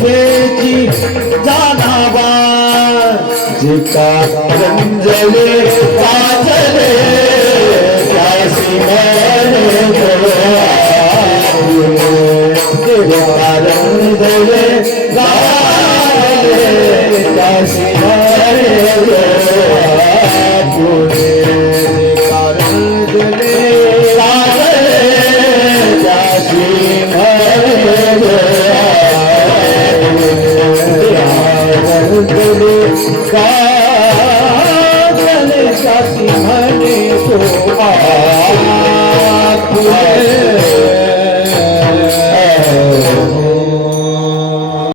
भेजी जाना जिका रंजले काजले कैसी मैंने तेरा रंजले काजले কালে কালে কাকি